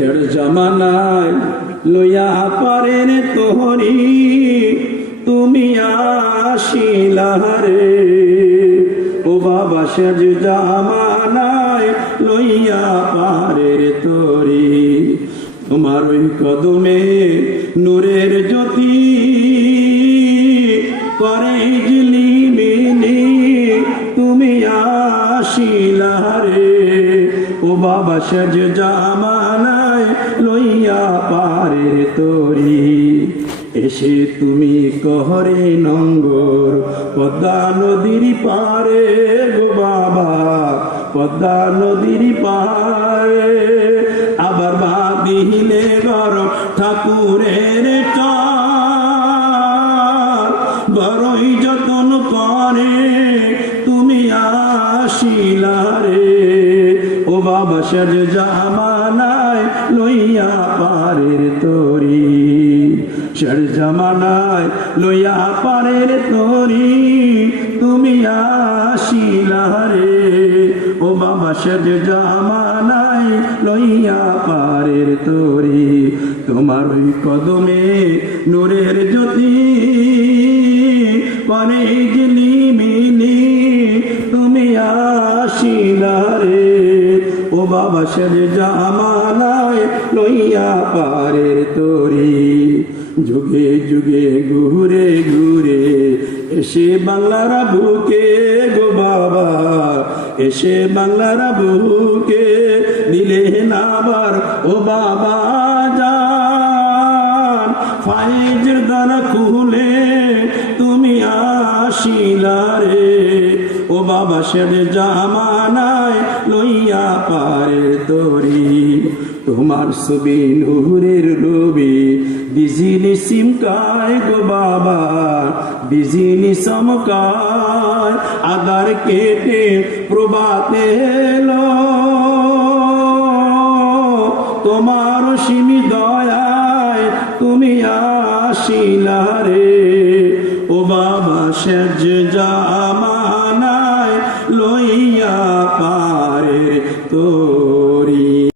শের জামানায় লইয়া পারেন তোহরি, তুমি আসিলারে ও বাবা শের জামানায় লইয়া পারের তোরি তোমার ওই কদমে নূরের জ্যোতি করে জিলিমিনি তুমি আসিলারে ও বাবা সেজ লইয়া পারে তোরি। এসে তুমি কহরে নঙ্গর, পদ্মা নদীর পারে গো বাবা, পদ্মা নদীর পারে আবার বাদিলে গর ঠাকুরের বড়ই যতন করে তুমি আসিলারে ও বাবা সাজ জামানায় লইয়া পারের তরি। সার জামানায় লইয়া পারের তরি। তুমি আসিলারে ও বাবা সাজ জামানায় লইয়া পারের তরি। তোমার ওই কদমে নূরের জ্যোতি পরে ও জামানায় লইয়া পারের তরি। যুগে যুগে ঘুরে ঘুরে এসে বাংলার বুকে গো বাবা, এসে বাংলার বুকে দিলে নাবার ও বাবা যান ফাইজের দ্বারা খুলে তুমি আসিলারে ও বাবা শের জামানায় লইয়া পারে তরি তোমার ছবি নূরের রবি বিজিনি সিমকায় গো বাবা বিজিনি সমকায় আদার কেটে প্রবাতে এলো। তোমার সিমি দয়ায় তুমি আসিলারে ও বাবা সেজ জামা